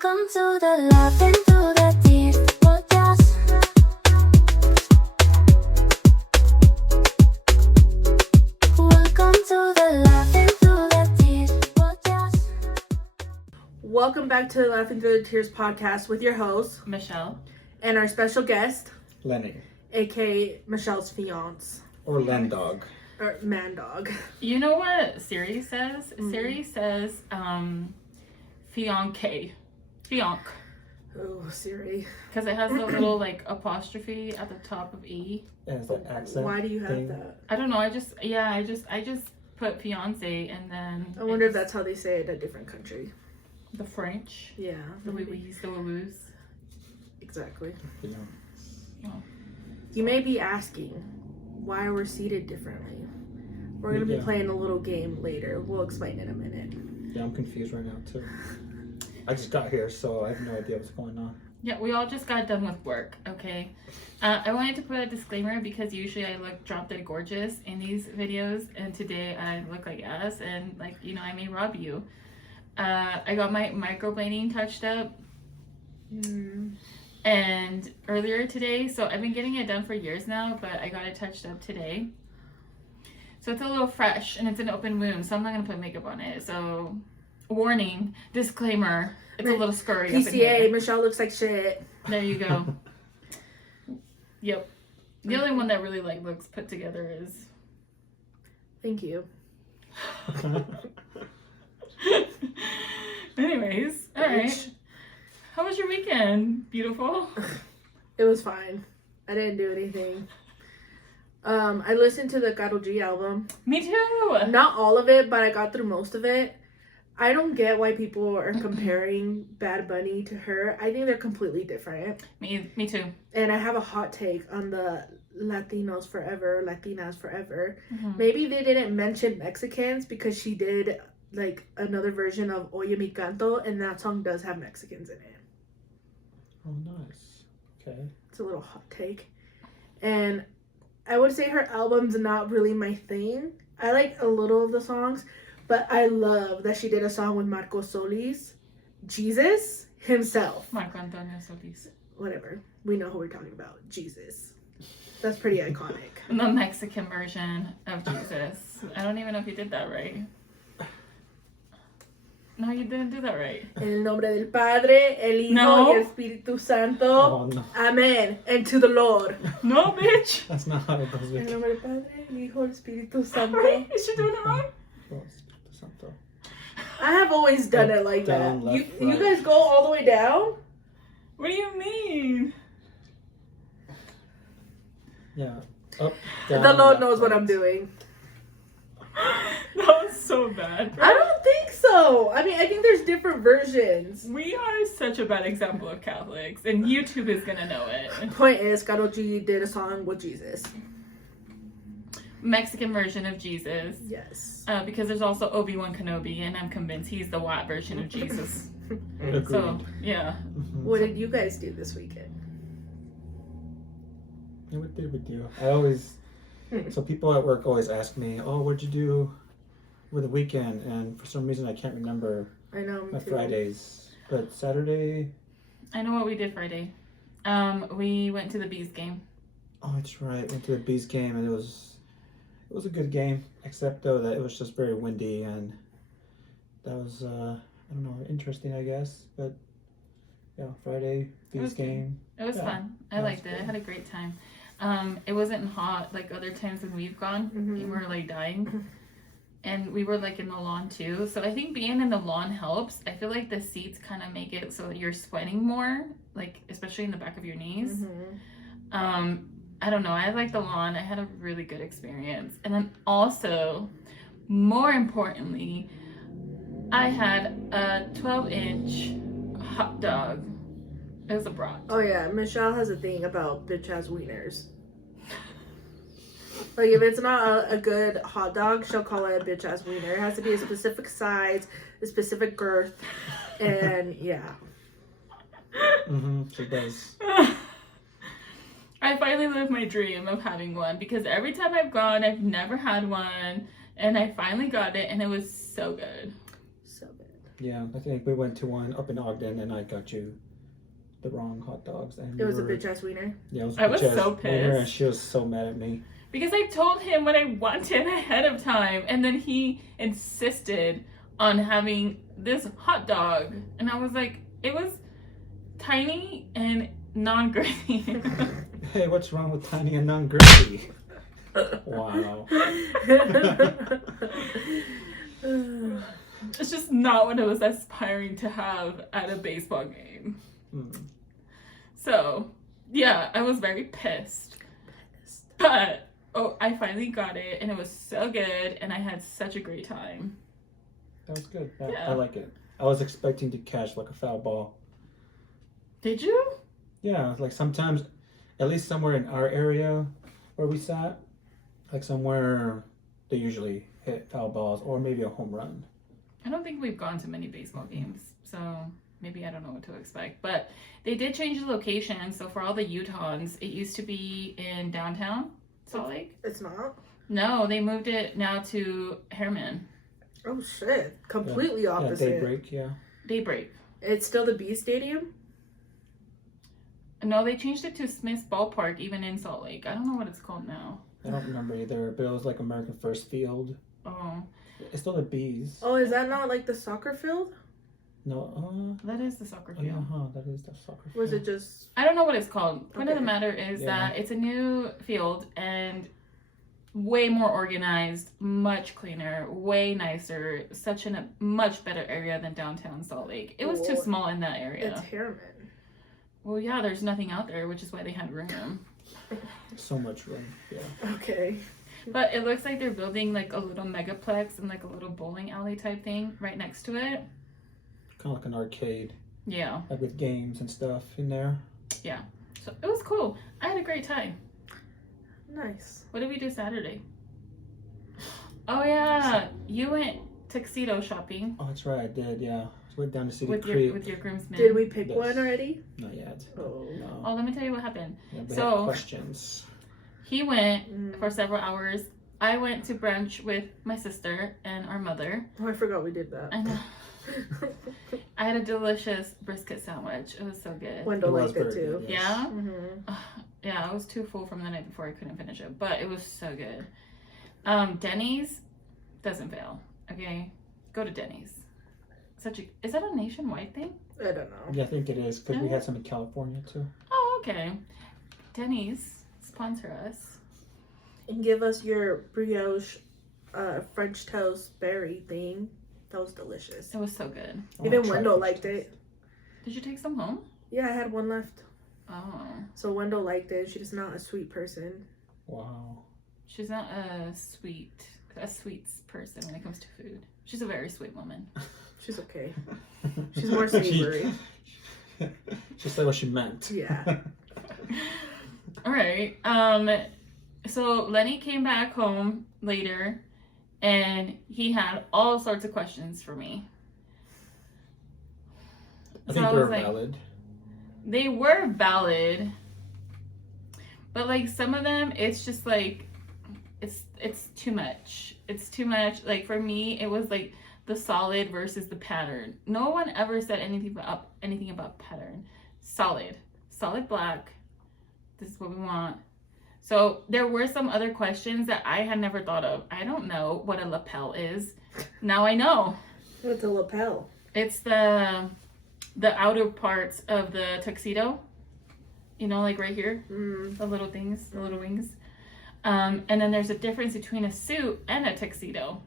Welcome to the Laughing Through the Tears podcast. Welcome to the Laughing Through the Tears podcast. Welcome back to the Laughing Through the Tears podcast with your host, Michelle. and our special guest, Lenny. aka Michelle's fiance, Or Len Dog. or man dog. You know what Siri says? Siri says, fiancé. Fianc. Oh, Siri. Because it has the little, apostrophe at the top of E. It has that accent. Why do you have thing. that? I don't know, I just put fiancé and then... I wonder if that's how they say it in a different country. The French. Yeah. The maybe. wee-wees, the woo-woos. Exactly. You know. Oh. You may be asking why we're seated differently. We're going to be Yeah. playing a little game later. We'll explain in a minute. Yeah, I'm confused right now too. I just got here, so I have no idea what's going on. Yeah, we all just got done with work, okay? I wanted to put a disclaimer because usually I look drop dead gorgeous in these videos, and today I look like ass, and I may rob you. I got my microblading touched up, and earlier today, so I've been getting it done for years now, but I got it touched up today. So it's a little fresh, and it's an open wound, so I'm not gonna put makeup on it, so... Warning, disclaimer, it's a little scurry up in PCA, here. Michelle looks like shit. There you go. Yep. The only one that really looks put together is... Thank you. Anyways, alright. How was your weekend? Beautiful? It was fine. I didn't do anything. I listened to the Karol G album. Me too! Not all of it, but I got through most of it. I don't get why people are comparing Bad Bunny to her. I think they're completely different. Me too. And I have a hot take on the Latinos forever, Latinas forever. Mm-hmm. Maybe they didn't mention Mexicans because she did another version of Oye Mi Canto, and that song does have Mexicans in it. Oh, nice. Okay. It's a little hot take. And I would say her album's not really my thing. I like a little of the songs, but I love that she did a song with Marco Solis, Jesus himself. Marco Antonio Solis. Whatever. We know who we're talking about. Jesus. That's pretty iconic. The Mexican version of Jesus. I don't even know if you did that right. No, you didn't do that right. En el nombre del Padre, el Hijo, No. y el Espíritu Santo. Oh, no. Amen. And to the Lord. No, bitch! That's not how it goes. En With el nombre del Padre, el Hijo, el Espíritu Santo. Right? Is she doing it wrong? Santo. I have always done it like Down, that. left, You right. guys go all the way down? What do you mean? Yeah. Up, down, The Lord left, knows what right. I'm doing. That was so bad. I don't think so. I mean, I think there's different versions. We are such a bad example of Catholics, and YouTube is gonna know it. Point is, Karol G did a song with Jesus. Mexican version of Jesus. Yes. Because there's also Obi-Wan Kenobi, and I'm convinced he's the white version of Jesus. Agreed. So, yeah. Mhm. What did you guys do this weekend? Yeah, what did we do? I always... So people at work always ask me, oh, what'd you do over the weekend? And for some reason I can't remember I know, me my too. Fridays. But Saturday... I know what we did Friday. We went to the Bees game. Oh, that's right. Went to the Bees game, and it was a good game, except though that it was just very windy, and that was I don't know, interesting, I guess. But yeah, Friday It was Bees game. It was Yeah, fun. I that liked was it. I good. had a great time. It wasn't hot like other times when we've gone. We Mhm. were dying. And we were in the lawn too. So I think being in the lawn helps. I feel like the seats kind of make it so that you're sweating more, especially in the back of your knees. Mhm. I don't know. I like the lawn. I had a really good experience. And then also, more importantly, I had a 12-inch hot dog. It was a brat. Oh yeah, Michelle has a thing about bitch ass wieners. If it's not a good hot dog, she'll call it a bitch ass wiener. It has to be a specific size, a specific girth, and yeah. She does. I finally lived my dream of having one because every time I've gone, I've never had one, and I finally got it, and it was so good. So good. Yeah, I think we went to one up in Ogden, and I got you the wrong hot dogs. And It was a you were- bitch ass wiener. Yeah, it was. I was bitch-ass so wiener, and pissed. she was so mad at me. Because I told him what I wanted ahead of time, and then he insisted on having this hot dog. And I was like, it was tiny and non-gritty. Hey, what's wrong with tiny and non-gritty? Wow. It's just not what I was aspiring to have at a baseball game. Mm. So, yeah, I was very pissed. But, I finally got it, and it was so good, and I had such a great time. That was good. Yeah. I like it. I was expecting to catch like a foul ball. Did you? Yeah, like sometimes, at least somewhere in our area where we sat, like somewhere they usually hit foul balls or maybe a home run. I don't think we've gone to many baseball games, so maybe I don't know what to expect. But they did change the location, so for all the Utahns, it used to be in downtown Salt Lake. It's not. No, they moved it now to Harriman. Oh shit! Completely Yeah, opposite. Daybreak, yeah. Daybreak. It's still the B Stadium. No, they changed it to Smith's Ballpark, even in Salt Lake. I don't know what it's called now. I don't remember either, but it was like American First Field. Oh, It's still the Bees. Oh, is that not like the soccer field? No, that is the soccer oh yeah, field. that is the soccer field. Was it just? I don't know what it's called. Point of the Okay. matter is Yeah. that it's a new field and way more organized, much cleaner, way nicer, such a much better area than downtown Salt Lake. It was too Cool. small in that area. It's Harriman. Well, yeah, there's nothing out there, which is why they had room. So much room, yeah. Okay. But it looks like they're building like a little megaplex and like a little bowling alley type thing right next to it. Kind of like an arcade, Yeah, like with games and stuff in there. so it was cool. I had a great time. Nice. What did we do Saturday? Oh yeah, you went tuxedo shopping Oh, that's right, I did, yeah. I went down to see the with creep. your groomsmen. Did we pick Yes. one already? Not yet. Oh. No. Oh, let me tell you what happened. Yeah, they So- had questions. He went Mm. for several hours. I went to brunch with my sister and our mother. Oh, I forgot we did that. I know. I had a delicious brisket sandwich. It was so good. Wendell It was liked it very too. good, yes. Yeah? Mm-hmm. Yeah, I was too full from the night before. I couldn't finish it, but it was so good. Denny's doesn't fail. Okay, go to Denny's. Is that a nationwide thing? I don't know. Yeah, I think it is, because we Yeah. had some in California too. Oh, okay. Denny's sponsor us. And give us your brioche French toast berry thing. That was delicious. It was so good. I Even wanna try Wendell French liked toast. it. Did you take some home? Yeah, I had one left. Oh, So Wendell liked it. She's not a sweet person. Wow. she's not a sweets person when it comes to food. She's a very sweet woman. She's okay. She's more savory. She said what she meant. Yeah. All right. So Lenny came back home later, and he had all sorts of questions for me. I So think I they're was like- valid. They were valid, but like some of them, it's just like it's too much. It's too much. Like for me, it was like the solid versus the pattern. No one ever said anything about pattern. Solid black. This is what we want. So there were some other questions that I had never thought of. I don't know what a lapel is. Now I know. What's a lapel? It's the outer parts of the tuxedo. You know, like right here, the little things, the little wings. And then there's a difference between a suit and a tuxedo.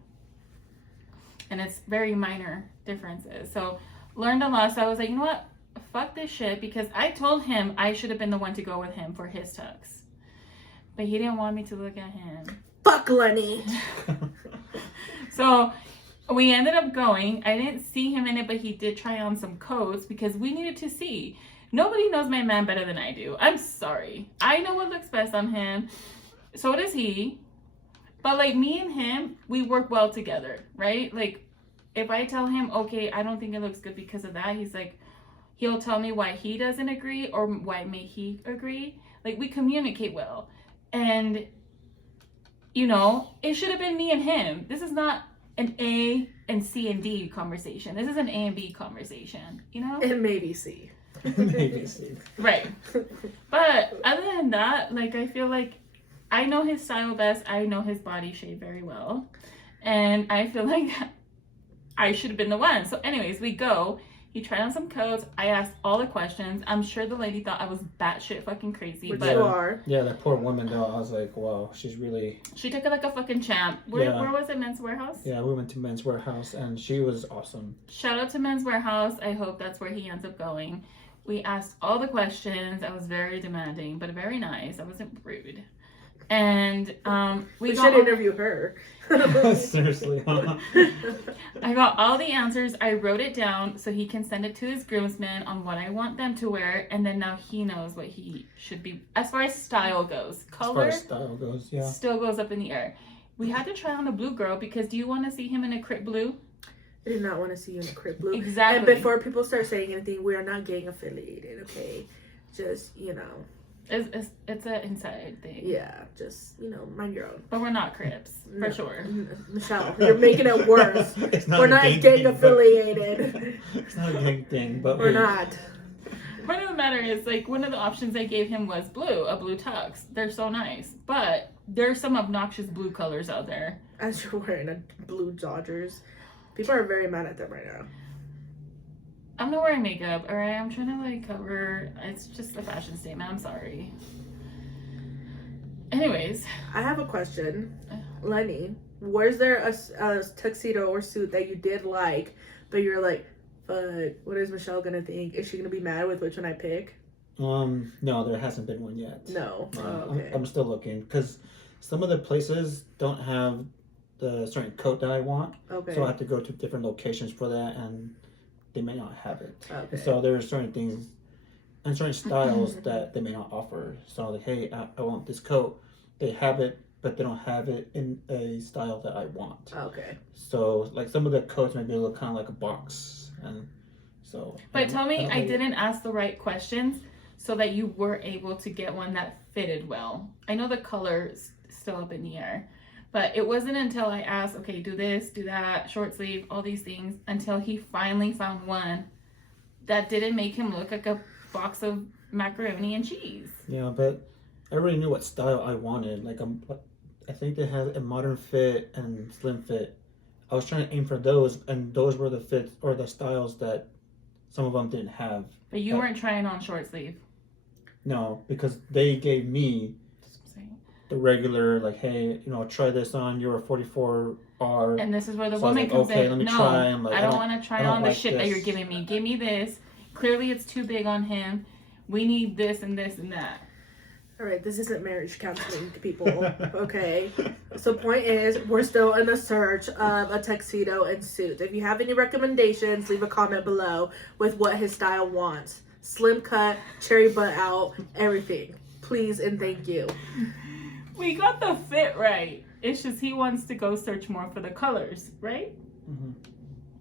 And it's very minor differences. So learned a lot. So I was like, you know what? Fuck this shit, because I told him I should have been the one to go with him for his tux. But he didn't want me to look at him. Fuck Lenny. So we ended up going. I didn't see him in it, but he did try on some coats because we needed to see. Nobody knows my man better than I do. I'm sorry. I know what looks best on him. So does he. But like me and him, we work well together, right? Like if I tell him, okay, I don't think it looks good because of that, he's like, he'll tell me why he doesn't agree or why may he agree. Like we communicate well. And, you know, it should have been me and him. This is not an A and C and D conversation. This is an A and B conversation, you know? And maybe C. Maybe see. Right. But other than that, like, I feel like I know his style best. I know his body shape very well. And I feel like I should have been the one. So anyways, we go. He tried on some coats. I asked all the questions. I'm sure the lady thought I was batshit fucking crazy. Which but you are. Yeah, that poor woman though. I was like, wow, she's really. she took it like a fucking champ. Where Yeah. was it? Men's Warehouse? Yeah, we went to Men's Warehouse and she was awesome. Shout out to Men's Warehouse. I hope that's where he ends up going. We asked all the questions. I was very demanding, but very nice. I wasn't rude. And We should interview her. Seriously. Huh? I got all the answers. I wrote it down so he can send it to his groomsmen on what I want them to wear. And then now he knows what he should be. As far as style goes, As far color as style goes, yeah. still goes up in the air. We had to try on the blue girl because do you want to see him in a crit blue? I do not want to see you in a crib blue. Exactly. And before people start saying anything, we are not gang affiliated, okay? Just, It's an inside thing. yeah, just, mind your own. But we're not Crips, for No. sure. Michelle, you're making it worse. It's not We're a not gang gang thing, but- affiliated. It's not a gang thing, but We're not. Point of the matter is, like, one of the options I gave him was blue, a blue tux. They're so nice. But there's some obnoxious blue colors out there. As you're wearing a blue Dodgers. People are very mad at them right now. I'm not wearing makeup, alright? I'm trying to, like, cover. It's just a fashion statement. I'm sorry. Anyways. I have a question. Lenny, was there a tuxedo or suit that you did like, but you're like, fuck, what is Michelle gonna think? Is she gonna be mad with which one I pick? No, there hasn't been one yet. No. No, Oh, okay. I'm still looking because some of the places don't have the certain coat that I want, Okay. so I have to go to different locations for that, and they may not have it. Okay. So there are certain things and certain styles that they may not offer. So like, hey, I want this coat. They have it, but they don't have it in a style that I want. Okay. So like some of the coats maybe look kind of like a box, and so. But tell me don't I know. didn't ask the right questions so that you were able to get one that fitted well. I know the color's still up in the air, but it wasn't until I asked, okay, do this, do that, short sleeve, all these things, until he finally found one that didn't make him look like a box of macaroni and cheese. Yeah, but I already knew what style I wanted. Like I think they had a modern fit and slim fit. I was trying to aim for those, and those were the fits or the styles that some of them didn't have. But you weren't trying on short sleeve. No, because they gave me the regular, like, hey, try this on. You're a 44R. And this is where the So I was woman like, comes okay, in. let me No, try. I'm like, I don't want to try I don't on the like shit that this. you're giving me. Give me this. Clearly it's too big on him. We need this and this and that. All right, this isn't marriage counseling, people. Okay. So point is, we're still in the search of a tuxedo and suit. If you have any recommendations, leave a comment below with what his style wants. Slim cut, cherry butt out, everything. Please and thank you. We got the fit right. It's just he wants to go search more for the colors, right?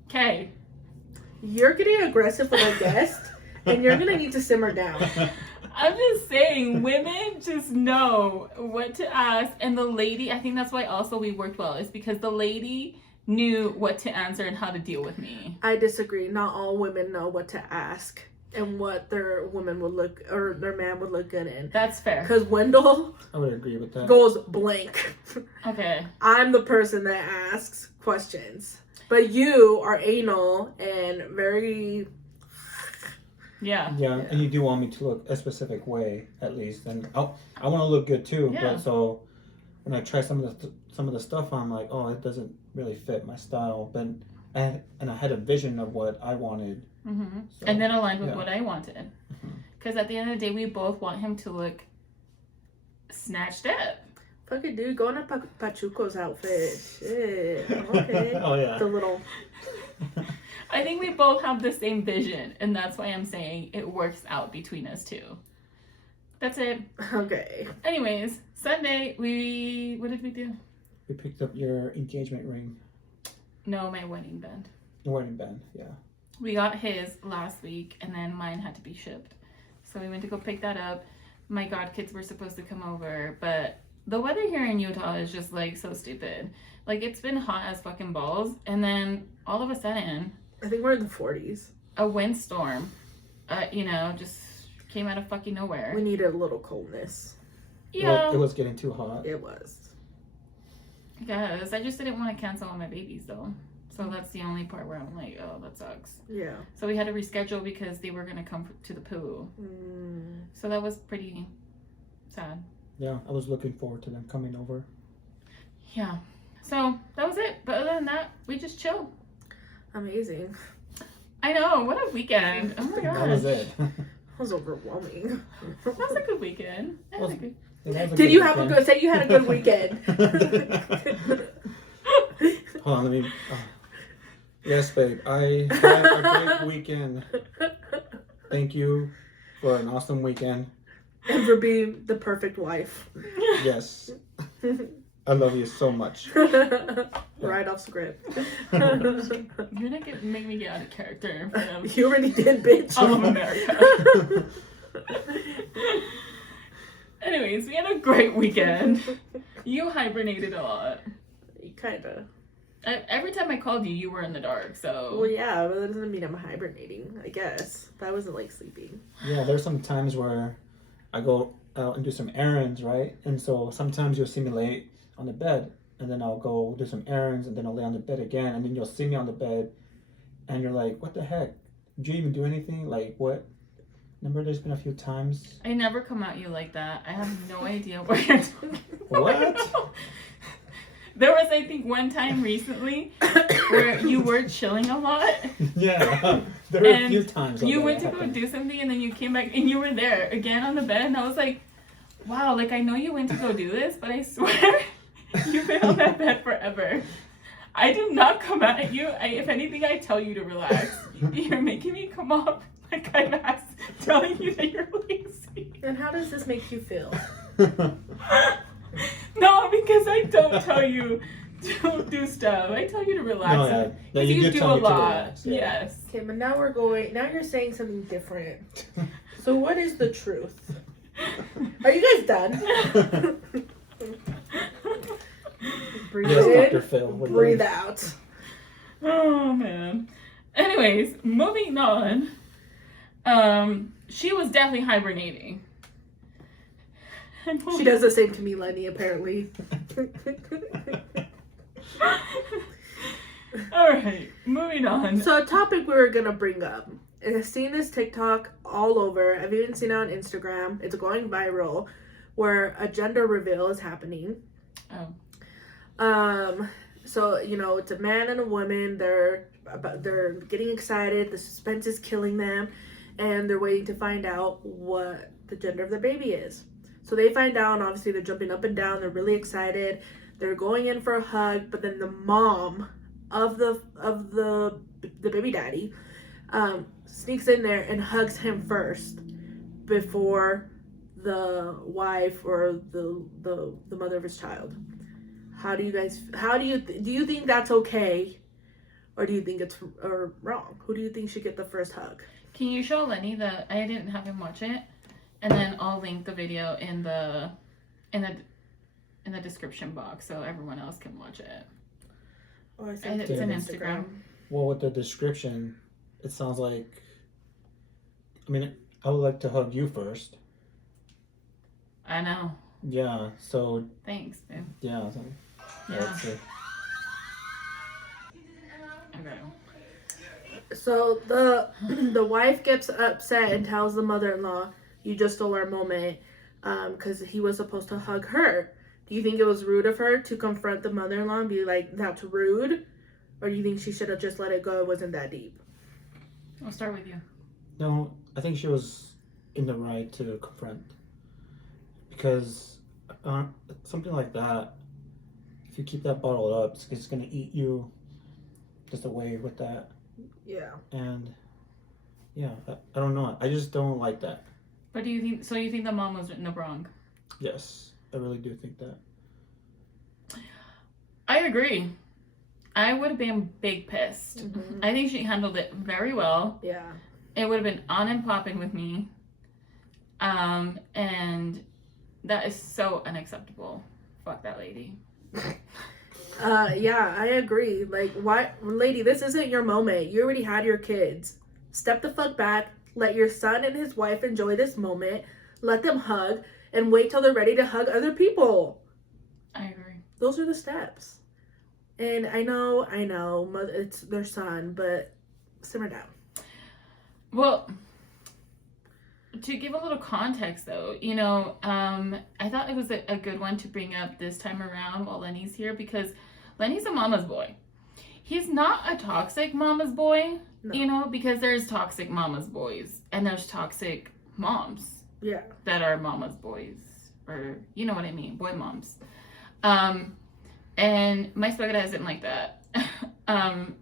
Okay. You're getting aggressive with our guest, and you're gonna need to simmer down. I'm just saying, women just know what to ask. And the lady, I think that's why also we worked well, is because the lady knew what to answer and how to deal with me. I disagree. Not all women know what to ask and what their woman would look or their man would look good in. That's fair. Because Wendell I would agree with that. goes blank. Okay. I'm the person that asks questions. But you are anal and very... Yeah. Yeah, and you do want me to look a specific way, at least, and I want to look good too. Yeah. But so when I try some of the stuff, I'm like, oh, it doesn't really fit my style. But I had a vision of what I wanted. Mm-hmm. So, And then aligned with yeah. what I wanted. Because at the end of the day, we both want him to look snatched up. Fucking dude, go in a Pachuco's outfit. Shit. Okay. Oh yeah. The little... I think we both have the same vision, and that's why I'm saying it works out between us two. That's it. Okay. Anyways, Sunday, what did we do? We picked up your engagement ring, No, my wedding band. your wedding band. Yeah. We got his last week, and then mine had to be shipped. So we went to go pick that up. My godkids were supposed to come over, but the weather here in Utah is just like so stupid. Like it's been hot as fucking balls, and then all of a sudden, I think we're in the 40s. a windstorm, just came out of fucking nowhere. We needed a little coldness. Yeah, It was getting too hot. It was. Yes, I just didn't want to cancel on my babies though. So that's the only part where I'm like, oh, that sucks. Yeah. So we had to reschedule because they were gonna come to the pool. So that was pretty sad. Yeah, I was looking forward to them coming over. Yeah. So that was it. But other than that, we just chilled. Amazing. I know. What a weekend. Oh my gosh. That was it. That was overwhelming. That was a good weekend. That was a good... Did you have a good? Say you had a good weekend. Hold on, let me. Yes, babe. I had a great weekend. Thank you for an awesome weekend. And for being the perfect wife. Yes. I love you so much. Right off script. You're gonna make me get out of character in front of You already did, bitch. all of America. Anyways, we had a great weekend. You hibernated a lot. Kinda. Every time I called you, you were in the dark, so... Well, yeah, but that doesn't mean I'm hibernating, I guess. But I wasn't, like, sleeping. Yeah, there's some times where I go out and do some errands, right? And so sometimes you'll see me lay on the bed, and then I'll go do some errands, and then I'll lay on the bed again, and then you'll see me on the bed, and you're like, what the heck? Did you even do anything? Like, what? Remember there's been a few times? I never come at you like that. I have no idea what you're talking about. What? There was, I think, one time recently where you were chilling a lot. Yeah, there were a few times. You went to go do something, and then you came back, and you were there again on the bed, and I was like, wow, like, I know you went to go do this, but I swear you've been on that bed forever. I did not come at you. If anything, I tell you to relax. You're making me come up like I'm telling you that you're lazy. And how does this make you feel? No, because I don't tell you to do stuff. I tell you to relax. No, yeah. Because You you do do tell a me to lot. relax, yeah. Yes. Okay, but now you're saying something different. So what is the truth? Are you guys done? Breathe Yes, in, Dr. Phil. we're breathe done. out. Oh man. Anyways, moving on. She was definitely hibernating. She does the same to me, Lenny, apparently. Alright, moving on. So a topic we were gonna bring up. And I've seen this TikTok all over. I've even seen it on Instagram. It's going viral, where a gender reveal is happening. Oh. So it's a man and a woman. They're getting excited. The suspense is killing them, and they're waiting to find out what the gender of the baby is. So they find out, and obviously they're jumping up and down. They're really excited. They're going in for a hug, but then the mom of the baby daddy sneaks in there and hugs him first before the wife or the mother of his child. Do you think that's okay, or do you think it's wrong? Who do you think should get the first hug? Can you show Lenny I didn't have him watch it, and then I'll link the video in the description box so everyone else can watch it. Oh, I It's sent it in to Instagram. Well, with the description, it sounds like. I mean, I would like to hug you first. I know. Yeah. So. Thanks, babe. Yeah. So, Yeah. that's it. Okay. So the wife gets upset and tells the mother-in-law, "You just stole our moment," because he was supposed to hug her. Do you think it was rude of her to confront the mother-in-law and be like, "That's rude," or do you think she should have just let it go? It wasn't that deep. I'll start with you. No, I think she was in the right to confront, because something like that, if you keep that bottled up, it's gonna eat you just away with that. Yeah. And yeah, I don't know. I just don't like that. But do you think? So you think the mom was in the wrong? Yes, I really do think that. I agree. I would have been big pissed. Mm-hmm. I think she handled it very well. Yeah. It would have been on and popping with me. And that is so unacceptable. fuck that lady. Yeah, I agree. Like, why, lady, this isn't your moment. You already had your kids. Step the fuck back. Let your son and his wife enjoy this moment. Let them hug and wait till they're ready to hug other people. I agree. Those are the steps. And I know, it's their son, but simmer down. Well, to give a little context, though, you know, I thought it was a good one to bring up this time around while Lenny's here, because Lenny's a mama's boy. He's not a toxic mama's boy, No. you know, because there's toxic mama's boys and there's toxic moms Yeah. that are mama's boys, or you know what I mean, boy moms. And my suegra isn't like that.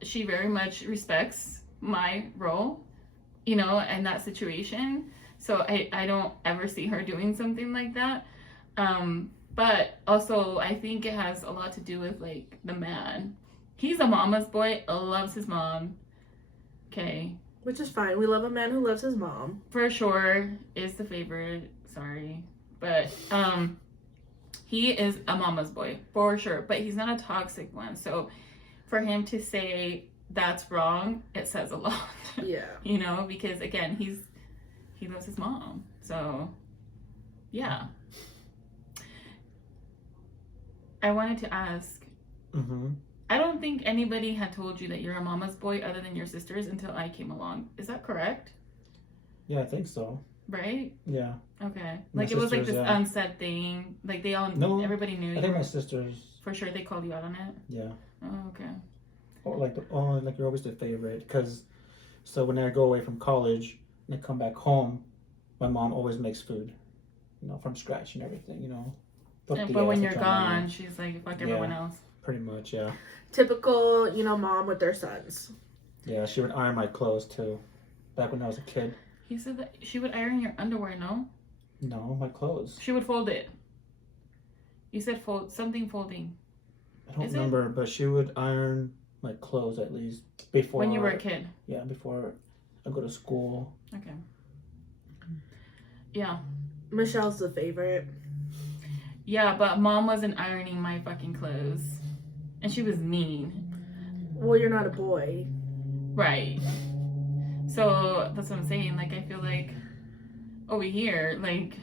She very much respects my role, you know, in that situation. So I don't ever see her doing something like that. But also I think it has a lot to do with like the man. He's a mama's boy, loves his mom. Okay. Which is fine. We love a man who loves his mom. For sure is the favorite. Sorry. But he is a mama's boy, for sure. But he's not a toxic one. So for him to say that's wrong, it says a lot. Yeah. You know, because again, he loves his mom. So yeah. I wanted to ask, Mm-hmm. I don't think anybody had told you that you're a mama's boy other than your sisters until I came along. Is that correct? Yeah, I think so. Right? Yeah. Okay. My Like it was like sisters, this yeah. unsaid thing. Like they all, No, everybody knew I you think were, my sisters, for sure they called you out on it. yeah. Oh, okay. Or like you're always the favorite. Because, so when I go away from college and I come back home, my mom always makes food, you know, from scratch and everything, you know. But when you're gone, she's like, fuck everyone else. Pretty much, yeah. Typical, you know, mom with their sons. Yeah, she would iron my clothes too. Back when I was a kid. He said that she would iron your underwear, no? No, my clothes. She would fold it. You said folding. I don't Is it? remember, but she would iron my clothes at least before. When you were a kid. Yeah, before I go to school. Okay. Yeah. Michelle's the favorite. Yeah, but mom wasn't ironing my fucking clothes. And she was mean. Well, you're not a boy. Right. So that's what I'm saying. Like, I feel like over here, like,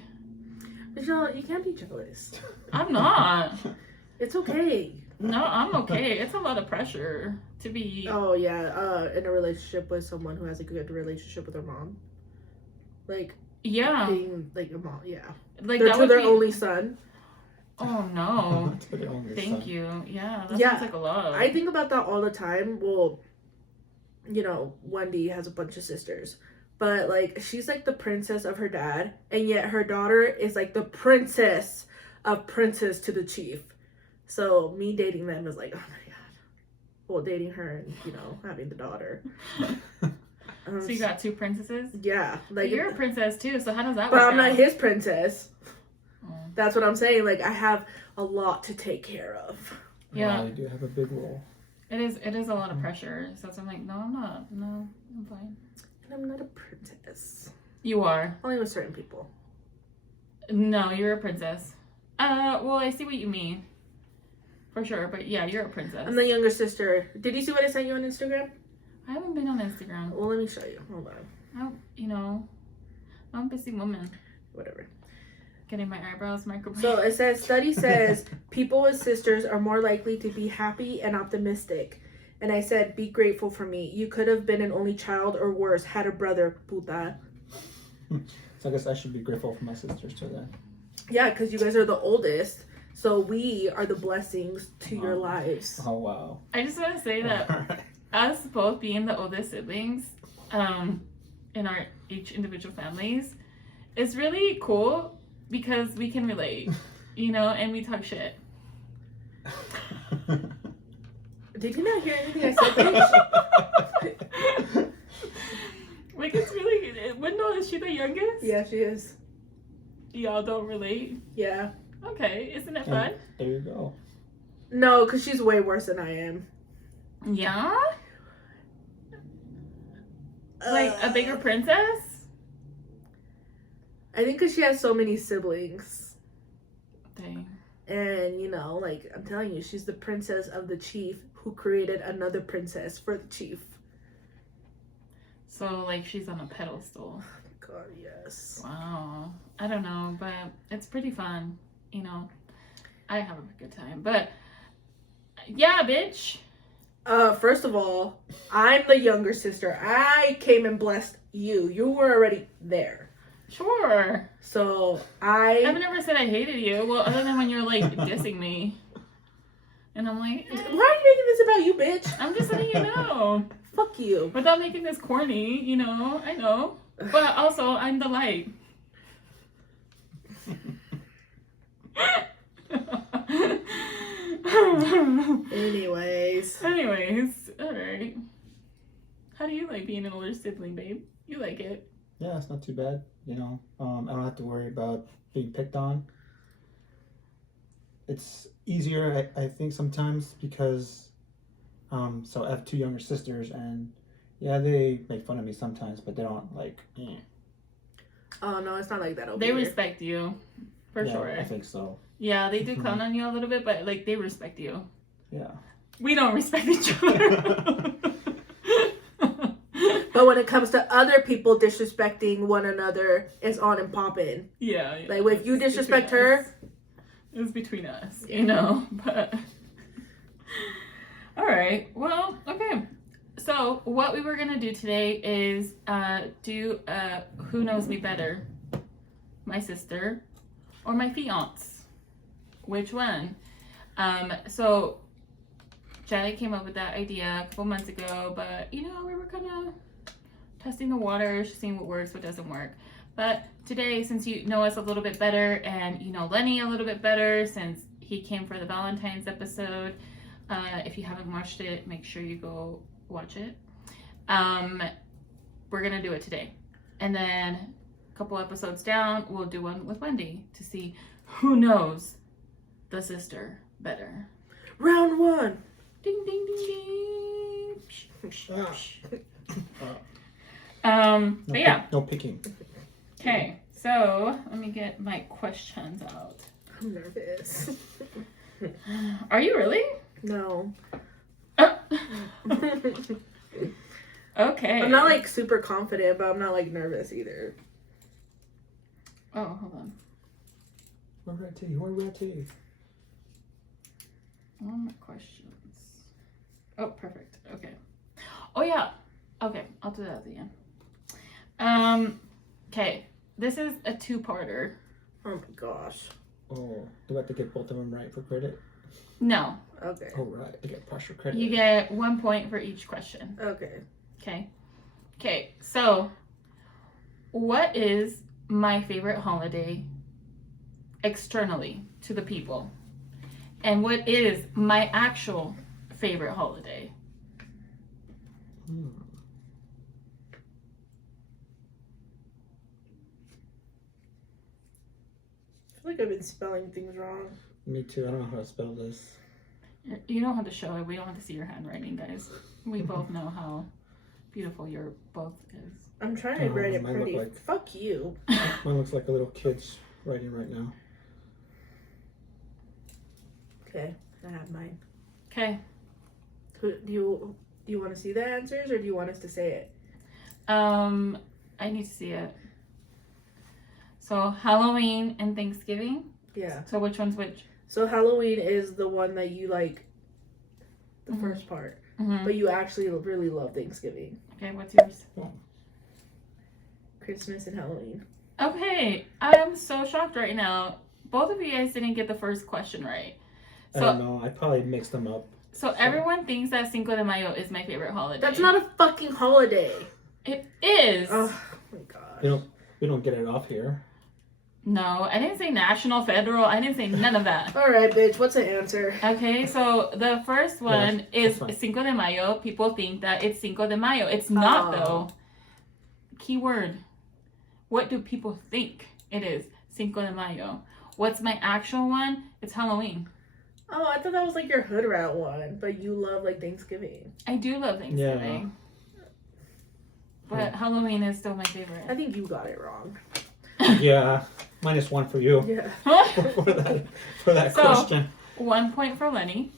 Michelle, you can't be jealous. I'm not. It's okay. No, I'm okay. It's a lot of pressure to be. Oh yeah, in a relationship with someone who has a good relationship with their mom. Like Yeah. being like a mom, yeah. Like, They're that to would their be. only son. Oh, no. To the only Thank son. you. Yeah, that Yeah, sounds like a lot. I think about that all the time. Well, you know, Wendy has a bunch of sisters. But like she's like the princess of her dad, and yet her daughter is like the princess of princess to the chief. So me dating them is like, oh my god. Well, dating her and, you know, having the daughter. So you got two princesses? Yeah, like You're a princess too, so how does that but work I'm not out? his princess. Oh. That's what I'm saying. Like I have a lot to take care of. Yeah. I do have a big role. It is a lot of pressure. So I'm like, no, I'm not. No, I'm fine. And I'm not a princess. You are. Only with certain people. No, you're a princess. Well, I see what you mean. For sure, but yeah, you're a princess. I'm the younger sister. Did you see what I sent you on Instagram? I haven't been on Instagram. Well, let me show you. Hold on. I'm a busy woman. Whatever. Getting my eyebrows microbladed. So it says, study says people with sisters are more likely to be happy and optimistic. And I said, be grateful for me. You could have been an only child or worse, had a brother, puta. So I guess I should be grateful for my sisters too then. Yeah, because you guys are the oldest. So we are the blessings to your lives. Oh wow. I just want to say that us both being the oldest siblings, in our each individual families, is really cool because we can relate, you know, and we talk shit. Did you not hear anything I said, bitch? Like, it's really, Wendell, is she the youngest? Yeah, she is. Y'all don't relate? Yeah. Okay, isn't it And fun? there you go. No, because she's way worse than I am. Yeah? Like, a bigger princess? I think because she has so many siblings. Dang. And, you know, like, I'm telling you, she's the princess of the chief who created another princess for the chief. So, like, she's on a pedestal. God, yes. Wow. I don't know, but it's pretty fun. You know, I have a good time. But, yeah, bitch. First of all, I'm the younger sister. I came and blessed you. You were already there. Sure. So, I've never said I hated you. Well, other than when you're, like, dissing me. And I'm like, Why are you making this about you, bitch? I'm just letting you know. Fuck you. Without making this corny, you know, I know. But also, I'm the light. Anyways, alright. How do you like being an older sibling, babe? You like it? Yeah, it's not too bad. You know, I don't have to worry about being picked on. It's easier, I think, sometimes because, so I have 2 younger sisters, and yeah, they make fun of me sometimes, but they don't like. Oh no, it's not like that over They here. respect you, for Yeah, sure. I think so. Yeah, they do clown on you a little bit, but like they respect you. Yeah. We don't respect each other. But when it comes to other people disrespecting one another, it's on and popping. Yeah. Like if you it's disrespect between her, us. It's between us, you know. But all right. Well, okay. So what we were gonna do today is do who knows me better, my sister or my fiance. Which one? So Janet came up with that idea a couple months ago, but you know, we were kind of testing the waters, seeing what works, what doesn't work. But today, since you know us a little bit better and you know Lenny a little bit better, since he came for the Valentine's episode, if you haven't watched it, make sure you go watch it. We're gonna do it today, and then a couple episodes down, we'll do one with Wendy to see who knows the sister better. round 1. Ding ding ding ding. But yeah. No picking. Okay, so let me get my questions out. I'm nervous. Are you really? No. Okay. I'm not like super confident, but I'm not like nervous either. Oh, hold on. Where we at tea? All my questions. Oh, perfect. Okay. Oh yeah. Okay, I'll do that at the end. Okay. This is a 2-parter. Oh my gosh. Oh, do I have to get both of them right for credit? No. Okay. Oh, right. I get partial credit. You get 1 point for each question. Okay. Okay. Okay, so what is my favorite holiday externally to the people? And what is my actual favorite holiday? I feel like I've been spelling things wrong. Me too. I don't know how to spell this. You don't have to show it. We don't have to see your handwriting, guys. We both know how beautiful your both is. I'm trying to write it mine look pretty. like- Fuck you. Mine looks like a little kid's writing right now. Okay, I have mine. Okay. Do you want to see the answers or do you want us to say it? I need to see it. So Halloween and Thanksgiving. Yeah. So which one's which? So Halloween is the one that you like, the Mhm. first part, Mm-hmm. but you actually really love Thanksgiving, Okay, what's yours? Christmas, and Halloween. Okay, I'm so shocked right now. Both of you guys didn't get the first question right. I don't know. I probably mixed them up. So everyone thinks that Cinco de Mayo is my favorite holiday. That's not a fucking holiday. It is. Oh my god. We don't get it off here. No, I didn't say national, federal. I didn't say none of that. All right, bitch. What's the answer? Okay, so the first one is that's fine. Cinco de Mayo. People think that it's Cinco de Mayo. It's not, though. Keyword. What do people think it is? Cinco de Mayo. What's my actual one? It's Halloween. Oh, I thought that was like your hood rat one, but you love like Thanksgiving. I do love Thanksgiving. But Halloween is still my favorite. I think you got it wrong. Yeah. -1 for you Yeah. for that So- question. 1 point for Lenny.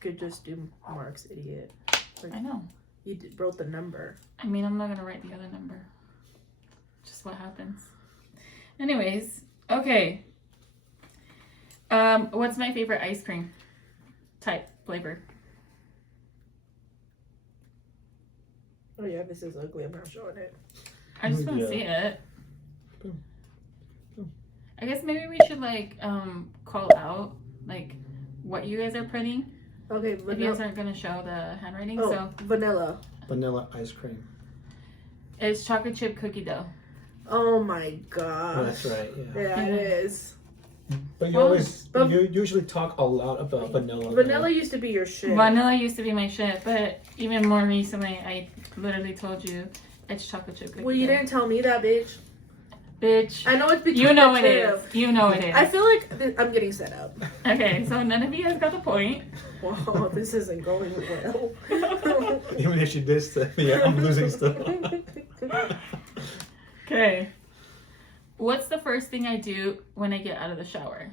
Could just do Mark's idiot. I know. You wrote the number. I mean, I'm not gonna write the other number. Just what happens. Anyways, okay. What's my favorite ice cream type flavor? Oh yeah, this is ugly. I'm not showing it. I just want to Yeah. see it. Boom. Boom. I guess maybe we should like call out like what you guys are printing. Okay, If you guys vanilla. aren't gonna show the handwriting, Oh, so vanilla. Vanilla ice cream. it's chocolate chip cookie dough. Oh my Oh, gosh. that's right. Yeah. Yeah, it is. But you Well, always but- you usually talk a lot about vanilla. Vanilla used to be your shit. Vanilla used to be my shit, but even more recently, I literally told you it's chocolate chip cookie Well, you dough. didn't tell me that, bitch. Bitch. I know it's between You know the it two. is. You know it is. I feel like I'm getting set up. Okay, so none of you guys got the point. Wow, this isn't going well. Even if she did say, yeah, I'm losing stuff. Okay. What's the first thing I do when I get out of the shower?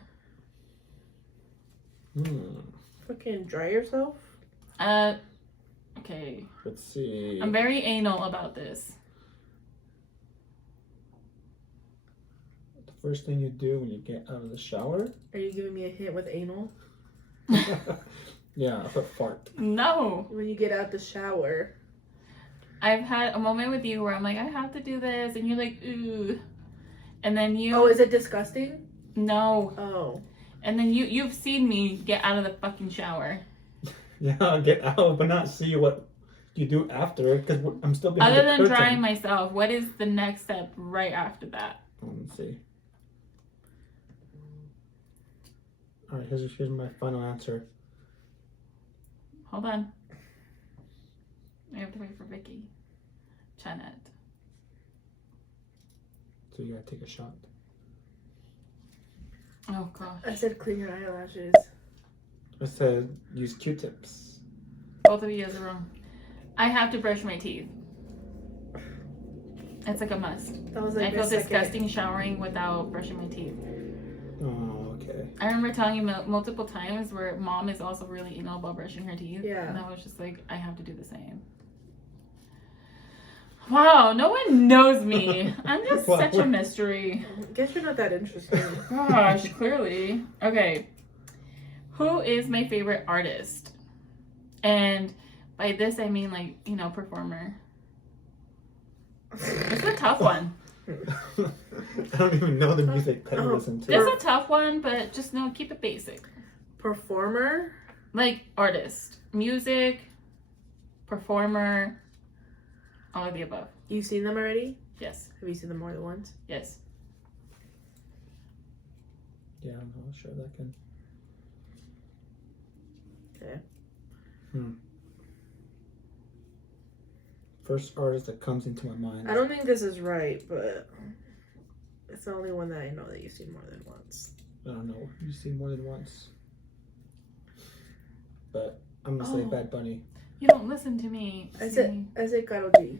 Fucking dry yourself. Okay. Let's see. I'm very anal about this. The first thing you do when you get out of the shower? Are you giving me a hint with anal? Yeah, I put fart. No. When you get out the shower. I've had a moment with you where I'm like, I have to do this, and you're like, ooh. And then you Oh, is it disgusting? no. Oh. And then you've seen me get out of the fucking shower. Yeah, I'll get out, but not see what you do after, because I'm still behind Other the than curtain. drying myself, what is the next step right after that? Let's see. All right, here's my final answer. Hold on. I have to wait for Vicky. Janet. So you gotta take a shot. Oh gosh. I said clean your eyelashes. I said use Q-tips. Both of you guys are wrong. I have to brush my teeth. It's like a must. That was I like feel the second. disgusting showering without brushing my teeth. Oh, okay. I remember telling you multiple times where mom is also really anal about brushing her teeth. Yeah. And I was just like, I have to do the same. Wow, no one knows me. I'm just Well, such a mystery. Guess you're not that interesting. Gosh, clearly. Okay. Who is my favorite artist? And by this I mean like, performer. It's a tough one. I don't even know the music that I listen to. It's a tough one, but just keep it basic. Performer? Like artist, music, performer, all of the above. You've seen them already? Yes, Have you seen them more than once? yes. Yeah, I'm not sure that can. Okay. First artist that comes into my mind. I don't think this is right, but it's the only one that I know that you've seen more than once. I don't know. You've seen more than once. But I'm gonna say Oh. Bad Bunny. You don't listen to me. I See? said Karol G.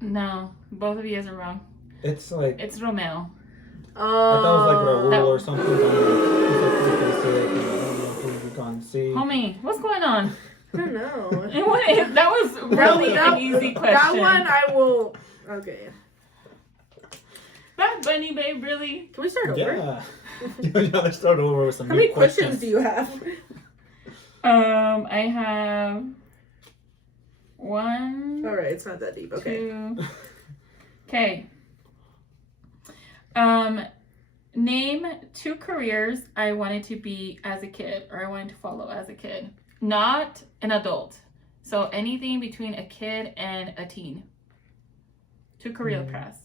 No, both of you guys are wrong. It's like It's Romeo. I thought it was like Oh. Raul or something. I don't know who we gone see. Homie, what's going on? I don't know. That was really an easy question. That one I will. Okay. Bad Bunny, babe, really? Can we start over? Yeah. Yeah, let's start over with some How new many questions do you have? I have 1, All right, it's not that deep. Okay. 2. Okay. Name 2 careers I wanted to be as a kid, or I wanted to follow as a kid. Not an adult. So anything between a kid and a teen. 2 career paths.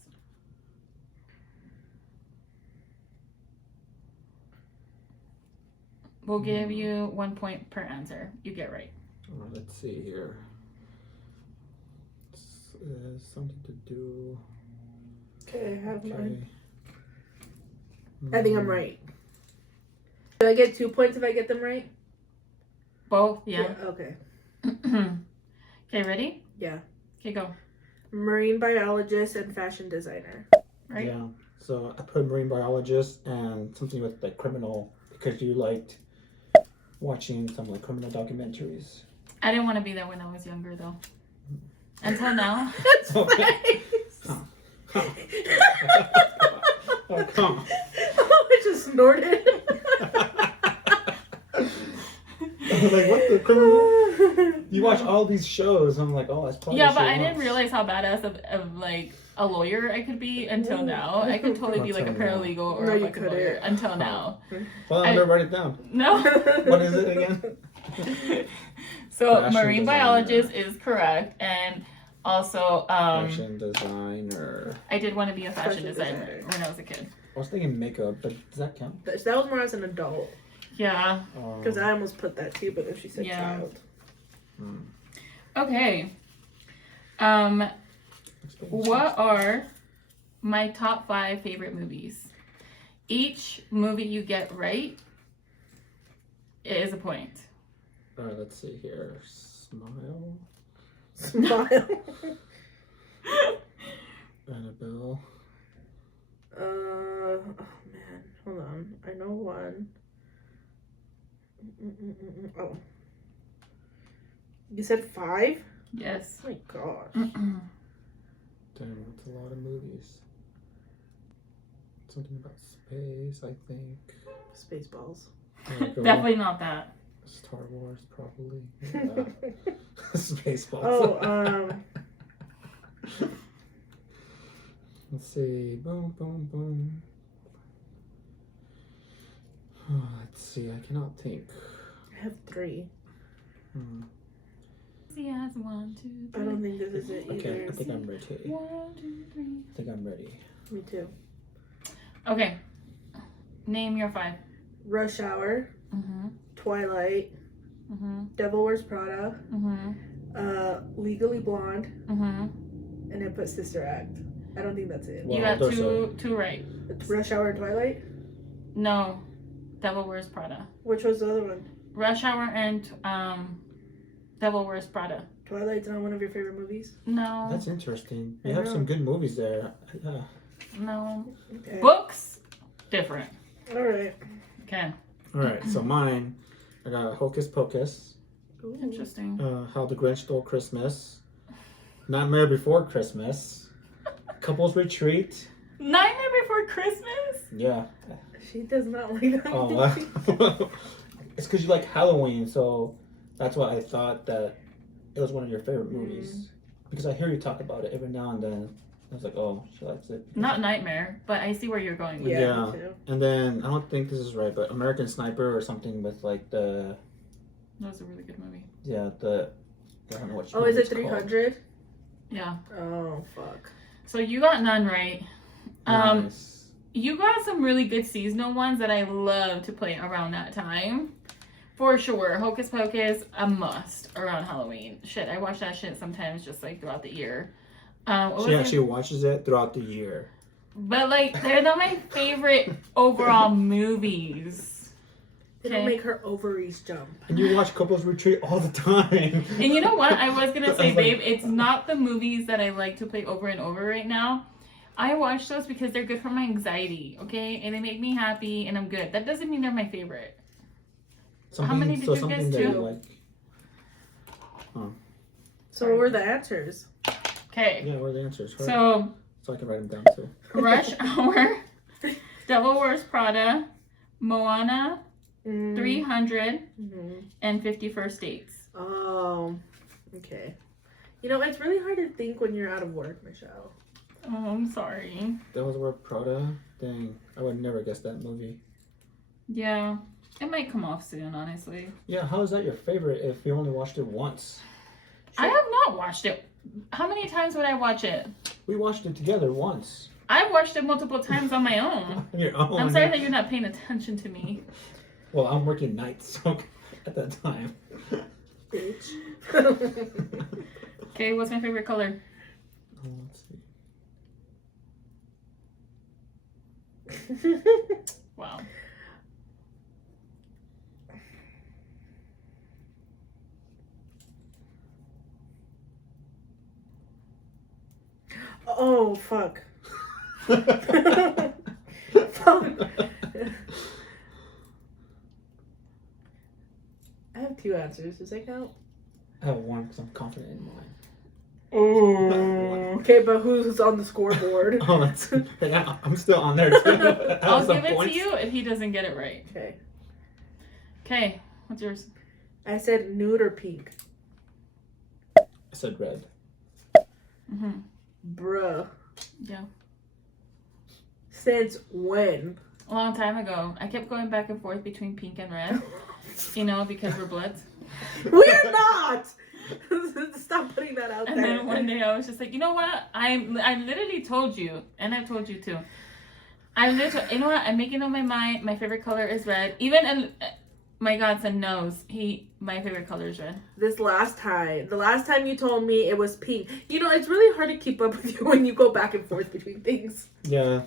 We'll give you 1 point per answer. You get right. Let's see here. Something to do. Okay, I have Okay. mine. I think I'm right. Do I get 2 points if I get them right? Both, yeah. Okay. Okay, ready? Yeah. Okay, go. Marine biologist and fashion designer. Right? Yeah. So I put marine biologist and something with like criminal because you liked watching some like criminal documentaries. I didn't want to be there when I was younger, though. Until now. That's Okay. face. Oh, come on. I just snorted. I was like, what the criminal? You watch all these shows. I'm like, oh, that's probably. Yeah, but I didn't realize how badass of like a lawyer I could be until now. I could totally be like a Until now. paralegal or No, you like a lawyer couldn't. until now. Well, I'm gonna write it down. No. What is it again? So Fashion marine designer. biologist is correct, and also Fashion designer. I did want to be a fashion Fashion designer designer. when I was a kid. I was thinking makeup, but does that count? That was more as an adult. Yeah. Because I almost put that too, but then she said Yeah. child. Okay. What are my top 5 favorite movies? Each movie you get right is a point. Let's see here. Smile. Smile. Annabelle. Oh man, hold on. I know one. Oh. You said 5? Yes. Oh my gosh. Damn, that's a lot of movies. Something about space, I think. Spaceballs. There we go. Definitely not that. Star Wars, probably. Yeah. Spaceballs. Oh, Let's see. Boom, boom, boom. Let's see. I cannot think. I have 3. He has 1, 2, 3. I don't think this is it either. Okay, I think I'm ready. 1, 2, 3. I think I'm ready. Me too. Okay. Name your 5. Rush Hour, Mm-hmm. Twilight, Mm-hmm. Devil Wears Prada, Mm-hmm. Legally Blonde, Mm-hmm. and then put Sister Act. I don't think that's it. Well, You got those two right. It's Rush Hour and Twilight. No. Devil Wears Prada. Which was the other one? Rush Hour and Devil Wears Prada. Twilight's not one of your favorite movies? No. That's interesting. I You have know. some good movies there. Yeah. No. Okay. Books? Different. All right. Okay. All right, so mine, I got Hocus Pocus, Ooh. Interesting. How the Grinch Stole Christmas, Nightmare Before Christmas, Couples Retreat. Nightmare Before Christmas? Yeah. She does not like that. Oh, it's because you like Halloween, so that's why I thought that it was one of your favorite movies. Because I hear you talk about it every now and then. I was like, oh, she likes it. Not Nightmare, but I see where you're going with it. Yeah, Yeah. me too. And then, I don't think this is right, but American Sniper or something with like the, That was a really good movie. yeah, the, I don't know what Oh, is it it's called. 300? Yeah. Oh, fuck. So you got none right. Nice. You got some really good seasonal ones that I love to play around that time. For sure. Hocus Pocus, a must around Halloween. Shit, I watch that shit sometimes just like throughout the year. What She was actually it? watches it throughout the year. But like, they're not my favorite overall movies. They don't Okay. make her ovaries jump. And you watch Couples Retreat all the time. And you know what? I was gonna I say, was like- babe, it's not the movies that I like to play over and over right now. I watch those because they're good for my anxiety, okay? And they make me happy and I'm good. That doesn't mean they're my favorite. How many did you guess something that too? you like. So what were the answers? Okay. Yeah, what are the answers? Hurry. So, So I can write them down too. Rush Hour, Devil Wears Prada, Moana, 300, Mhm. and 51st Dates. Oh, okay. You know, it's really hard to think when you're out of work, Michelle. Oh, I'm sorry. That was where Prada. Dang, I would never guess that movie. Yeah, it might come off soon, honestly. Yeah, how is that your favorite if you only watched it once? I have not watched it. How many times would I watch it? We watched it together once. I've watched it multiple times on my own. On your own. I'm sorry that you're not paying attention to me. Well, I'm working nights so at that time. Bitch. Okay, what's my favorite color? Oh, let's see. Wow. Oh, fuck. Fuck. I have 2 answers. Does that count? I have one because I'm confident in mine. Oh. Okay, but who's on the scoreboard? Oh, that's. Yeah, I'm still on there too. I'll give it to you if he doesn't get it right. Okay. Okay, what's yours? I said nude or pink. I said red. Mm-hmm. Bruh. Yeah. Since when? A long time ago. I kept going back and forth between pink and red. You know, because we're bloods. We're not! Stop putting that out And there. then one day I was just like, you know what? I literally told you, and I've told you too. You know what? I'm making up my mind. My favorite color is red. Even my godson knows my favorite color is red. The last time you told me it was pink. You know, it's really hard to keep up with you when you go back and forth between things. Yeah,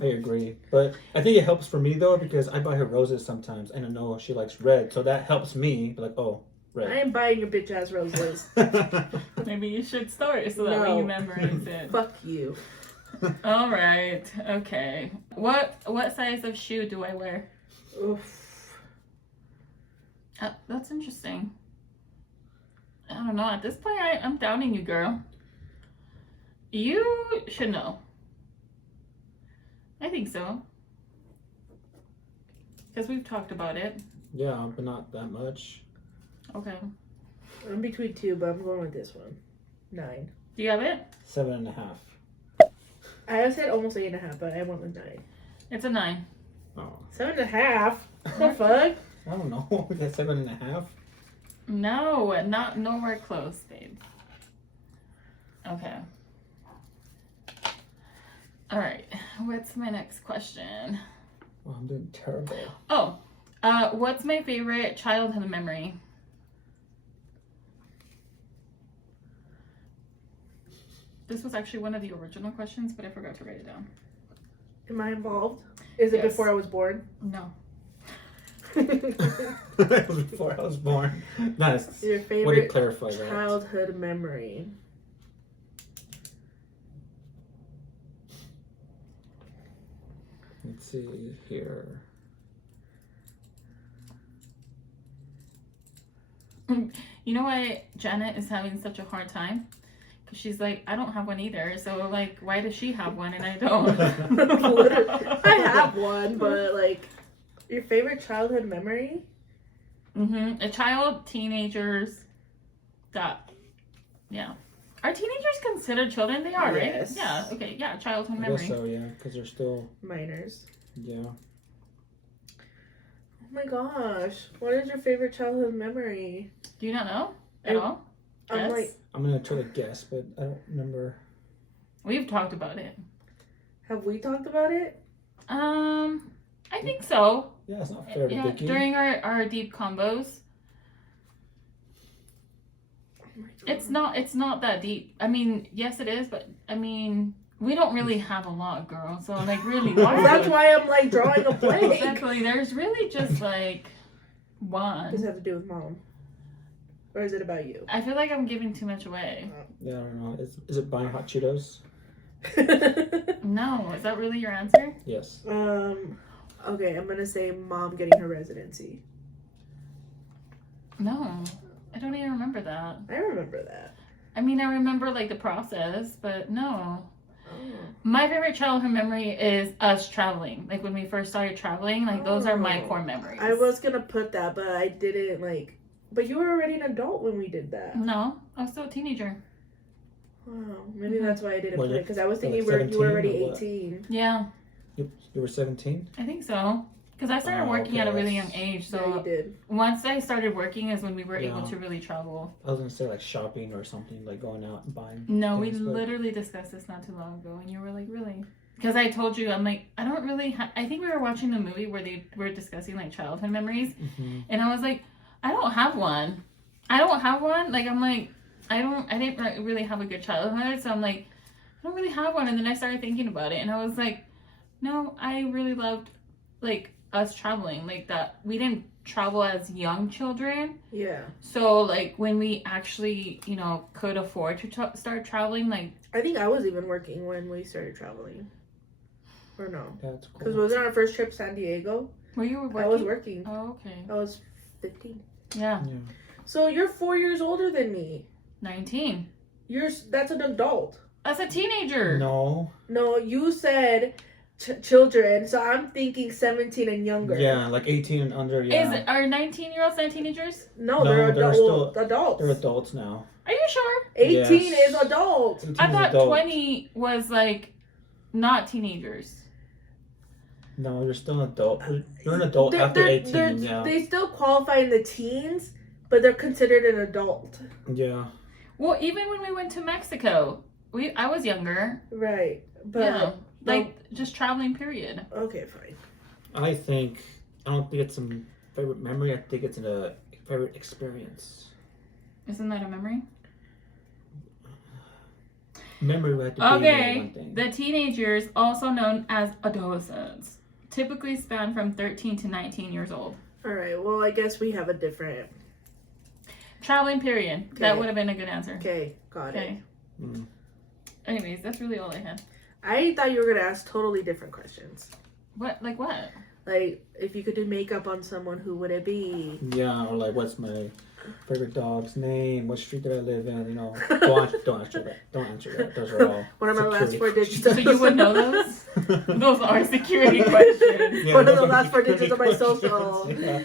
I agree. But I think it helps for me though because I buy her roses sometimes and I know she likes red. So that helps me. Be like, oh, I red. ain't buying your bitch ass roses. Maybe you should start so that way you memorize it. Fuck you. All right. Okay. What size of shoe do I wear? Oof. That's interesting. I don't know. At this point, I'm doubting you, girl. You should know. I think so. Because we've talked about it. Yeah, but not that much. Okay. I'm between 2, but I'm going with this one. 9. Do you have it? 7.5. I said almost 8.5, but I went with 9. It's a 9. Oh, 7.5? The fuck? I don't know. Is that 7.5? No, not nowhere close, babe. Okay. All right. What's my next question? Oh, I'm doing terrible. Oh, what's my favorite childhood memory? This was actually one of the original questions, but I forgot to write it down. Am I involved? Is it Yes. before I was born? No. That was before I was born. Nice. Your Way to favorite clarify that. childhood memory? Let's see here. You know why Janet is having such a hard time? Because she's like, I don't have one either. So, like, why does she have one and I don't? I have one, but like, your favorite childhood memory? A child, teenagers, that. Yeah. Are teenagers considered children? They are, Yes. right? Yeah. Okay. Yeah. Childhood I memory. guess so, yeah, because they're still, Minors. yeah. Oh my gosh. What is your favorite childhood memory? Do you not know at all? I'm Yes? like, I'm gonna try to guess, but I don't remember. We've talked about it. have we talked about it? I think so. Yeah, it's not fair to Yeah. Vicky. During our deep combos. Oh my God. It's not that deep. I mean, yes it is, but I mean, we don't really have a lot, girl. So like really Well, that's why I'm like drawing a blank. Exactly. There's really just like Does one. it have to do with mom? Or is it about you? I feel like I'm giving too much away. Yeah, I don't know. Is it buying hot Cheetos? No, is that really your answer? Yes. Okay, I'm gonna say mom getting her residency. No, I don't even remember that. I remember that. I mean, I remember like the process, but no. Oh. My favorite childhood memory is us traveling. Like when we first started traveling, like those are my Oh. core memories. I was gonna put that, but I didn't like. But you were already an adult when we did that. No, I was still a teenager. Wow, maybe Mhm. that's why I didn't Were put you- it because I was were thinking like you were 17 already or what? 18. Yeah, You were 17? I think so. Because I started Oh, working okay, at a really young that's- age. So you So did. once I started working is when we were able Yeah. to really travel. I was gonna say like shopping or something, like going out and buying. No, we things, but- literally discussed this not too long ago, and you were like, really? Because I told you, I'm like, I don't really I think we were watching a movie where they were discussing like childhood memories, Mhm. and I was like, I don't have one. Like, I'm like, I didn't really have a good childhood, so I'm like, I don't really have one. And then I started thinking about it, and I was like, no, I really loved, like, us traveling, like that we didn't travel as young children. Yeah. So like when we actually, you know, could afford to start traveling, like I think I was even working when we started traveling. Or no? That's Because cool. wasn't our first trip San Diego? were you working? I was working. Oh, okay. I was 15. Yeah. Yeah. So you're 4 years older than me. 19. That's an adult. As a teenager. No. No, you said children, so I'm thinking 17 and younger. Yeah, like 18 and under. Yeah. Are 19-year-olds not teenagers? No, No, they're they're adults. They're adults now. Are you sure? 18 Yes. is adult. 18 I is thought adult. 20 was like not teenagers. No, you're still an adult. You're an adult after 18. Yeah. They still qualify in the teens, but they're considered an adult. Yeah. Well, even when we went to Mexico, I was younger. Right. But Yeah. Like just traveling period. okay, fine. I don't think it's a favorite memory. I think it's a favorite experience. Isn't that a memory? Memory would have to be Okay. one thing. The teenagers, also known as adolescents, typically span from 13 to 19 years old. All right. Well, I guess we have a different. Traveling period. That Okay. would have been a good answer. Okay, got it. Okay. Mm. Anyways, that's really all I had. I thought you were gonna ask totally different questions. What? Like what? Like, if you could do makeup on someone, who would it be? Yeah, or like, what's my favorite dog's name? What street did I live in? You know, don't answer that. Don't answer that. Those are all. One of my last security 4 digits. So you would know those? Those are security questions. Yeah, One of those the are last 4 digits of my security social. questions, yeah.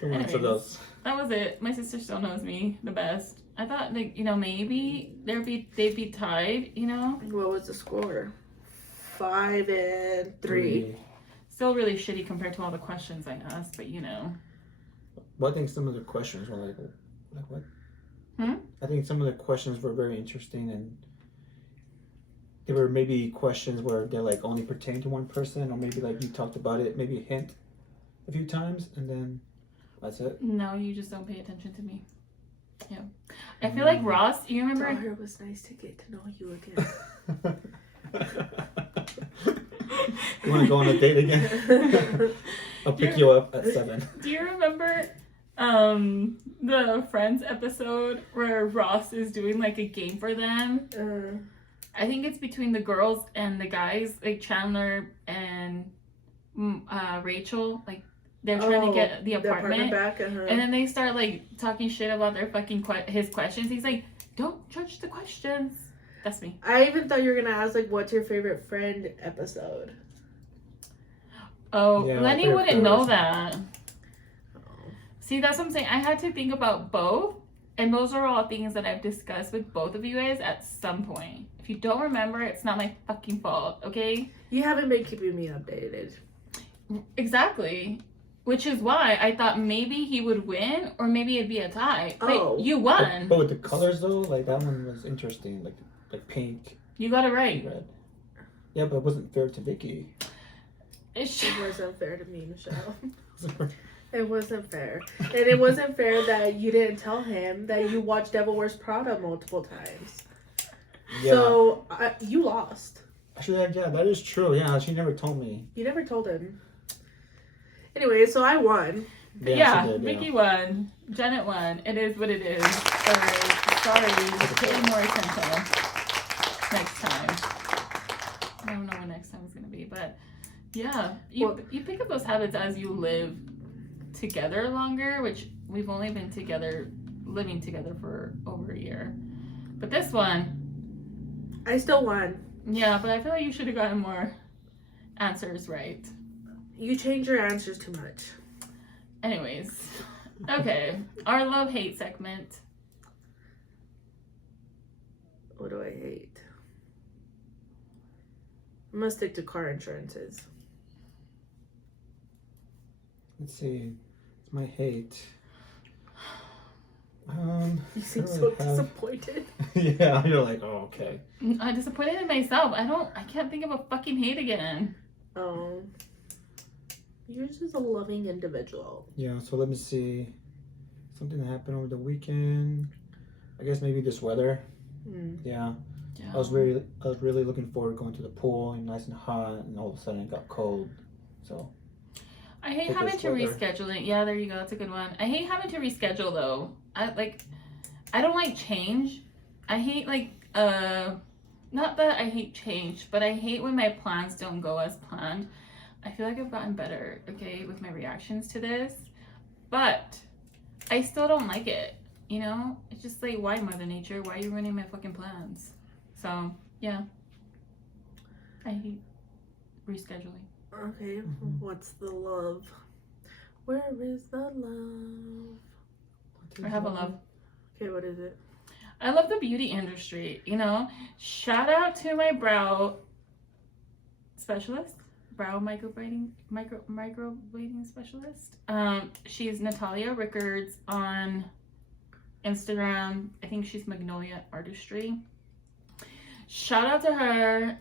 Don't answer Anyways. those. That was it. My sister still knows me the best. I thought, like, you know, maybe they'd be tied, you know? What was the score? 5 and 3. Still really shitty compared to all the questions I asked, but you know. Well, I think some of the questions were like what? Hmm? I think some of the questions were very interesting, and they were maybe questions where they like only pertain to one person, or maybe like you talked about it, maybe a hint a few times, and then that's it. No, you just don't pay attention to me. Yeah. I feel like Ross, you remember? Daughter, it was nice to get to know you again. You want to go on a date again? I'll pick you up at 7. Do you remember the Friends episode where Ross is doing like a game for them? I think it's between the girls and the guys, like Chandler and Rachel. Like they're trying to get the apartment back. and then they start like talking shit about their fucking his questions. He's like, "Don't judge the questions." That's me. I even thought you were gonna ask like, what's your favorite Friend episode? Oh, Yeah, Lenny fair wouldn't know person. that. See, that's what I'm saying. I had to think about both, and those are all things that I've discussed with both of you guys at some point. If you don't remember, it's not my fucking fault, okay? You haven't been keeping me updated. Exactly. Which is why I thought maybe he would win, or maybe it'd be a tie. Oh. But you won. But with the colors though, like that one was interesting, like pink, You got it right. red. Yeah, but it wasn't fair to Vicky. It wasn't fair to me, Michelle. It wasn't fair. And it wasn't fair that you didn't tell him that you watched Devil Wears Prada multiple times. Yeah. So, you lost. Actually, yeah, that is true. Yeah, she never told me. You never told him. Anyway, so I won. Yeah, she did, Vicky won. Janet won. It is what it is. Sorry, pay more attention next time. I don't know what next time is gonna be, but yeah, you pick up those habits as you live together longer, which we've only been living together for over a year. But this one, I still won. yeah, but I feel like you should have gotten more answers right. You change your answers too much. Anyways, okay, our love-hate segment. What do I hate? I'm gonna stick to car insurances. Let's see. It's my hate. You seem I don't so really have- disappointed. Yeah, you're like, oh, okay. I'm disappointed in myself. I can't think of a fucking hate again. Oh. You're just a loving individual. Yeah, so let me see. Something that happened over the weekend. I guess maybe this weather. Yeah. I was really looking forward to going to the pool and nice and hot, and all of a sudden it got cold. So I hate Take having this to with her. reschedule it. Yeah, there you go. That's a good one. I hate having to reschedule though. I don't like change. I hate not that I hate change, but I hate when my plans don't go as planned. I feel like I've gotten better, okay, with my reactions to this, but I still don't like it. You know, it's just like, why, Mother Nature? Why are you ruining my fucking plans? So yeah, I hate rescheduling. Okay, Mhm. what's the love? Where is the love? I have a love. Okay, what is it? I love the beauty industry, you know. Shout out to my brow specialist, brow microblading specialist. She's Natalia Rickards on Instagram. I think she's Magnolia Artistry. Shout out to her.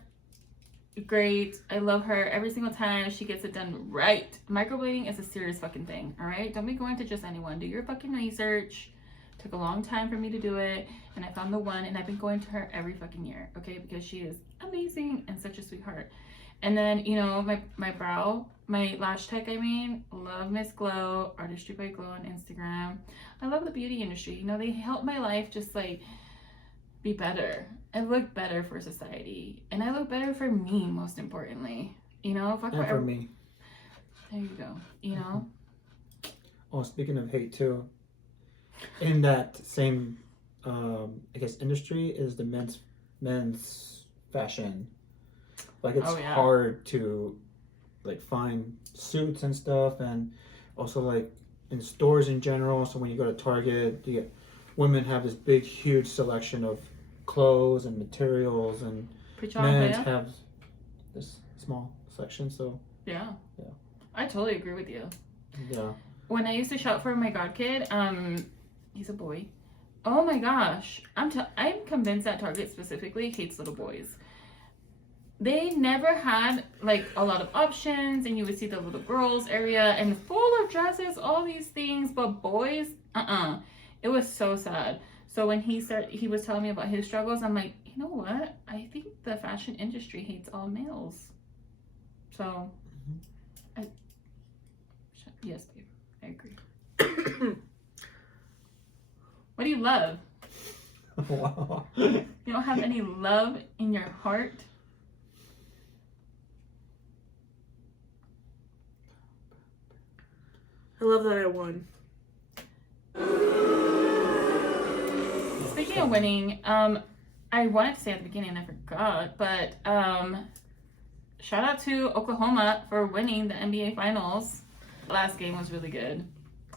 Great. I love her every single time. She gets it done right. Microblading is a serious fucking thing, all right? Don't be going to just anyone. Do your fucking research. Took a long time for me to do it, and I found the one, and I've been going to her every fucking year, okay? Because she is amazing and such a sweetheart. And then, you know, my lash tech, love Miss Glow, Artistry by Glow on Instagram. I love the beauty industry. You know, they help my life just like be better. I look better for society, and I look better for me, most importantly. You know, fuck And for me. There you go. You know. Oh, speaking of hate too, in that same, I guess, industry is the men's fashion. Like it's Oh, yeah. hard to like find suits and stuff, and also like in stores in general. So when you go to Target, women have this big, huge selection of clothes and materials, and Preach on, men Leia. have this small section. So Yeah. Yeah. I totally agree with you. yeah, When I used to shop for my god kid, he's a boy. Oh my gosh, I'm convinced that Target specifically hates little boys. They never had like a lot of options, and you would see the little girls area and full of dresses, all these things, but boys, it was so sad. So when he was telling me about his struggles, I'm like, you know what? I think the fashion industry hates all males. So, yes, babe, I agree. What do you love? wow. You don't have any love in your heart? I love that I won. Speaking of winning, I wanted to say at the beginning and I forgot, but shout out to Oklahoma for winning the NBA Finals. The last game was really good,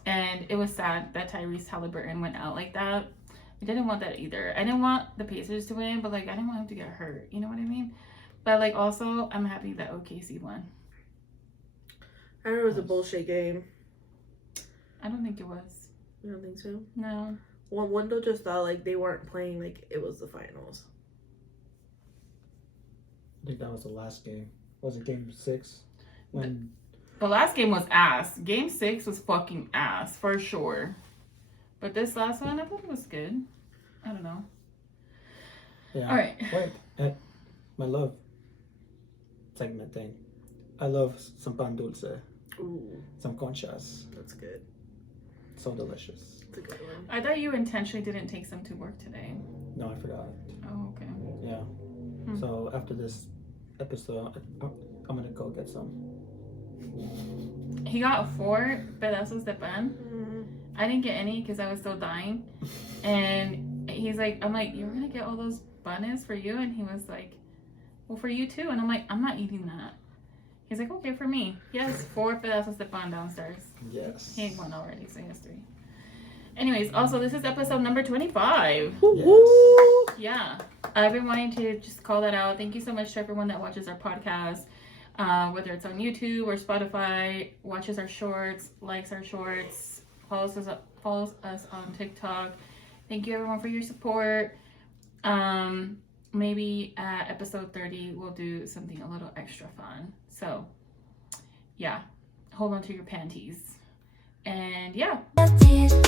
and it was sad that Tyrese Halliburton went out like that. I didn't want that either. I didn't want the Pacers to win, but like I didn't want him to get hurt. You know what I mean? But like also, I'm happy that OKC won. I heard it was a bullshit game. I don't think it was. You don't think so? No. Well, Wendell just thought like they weren't playing like it was the finals. I think that was the last game. Was it game 6? When The last game was ass. Game 6 was fucking ass, for sure. But this last one, I thought it was good. I don't know. yeah. All right. Wait, my love segment thing. I love some pan dulce, Ooh, some conchas. that's good. So delicious. That's a good one. I thought you intentionally didn't take some to work today. No, I forgot. Oh, okay. Yeah. Hmm. So after this episode, I'm gonna go get some. He got 4 pedazos de pan. Mm-hmm. I didn't get any because I was still dying. And he's like, I'm like, you were gonna get all those panes for you? And he was like, well, for you too. And I'm like, I'm not eating that. He's like, okay, for me. He has 4 pedazos de pan downstairs. Yes. He ate 1 already, so he has 3. Anyways, also, this is episode number 25. Yes. Yeah, I've been wanting to just call that out. Thank you so much to everyone that watches our podcast, whether it's on YouTube or Spotify, watches our shorts, likes our shorts, follows us on TikTok. Thank you everyone for your support. Maybe at episode 30 we'll do something a little extra fun. So yeah, hold on to your panties. And yeah. Tearz.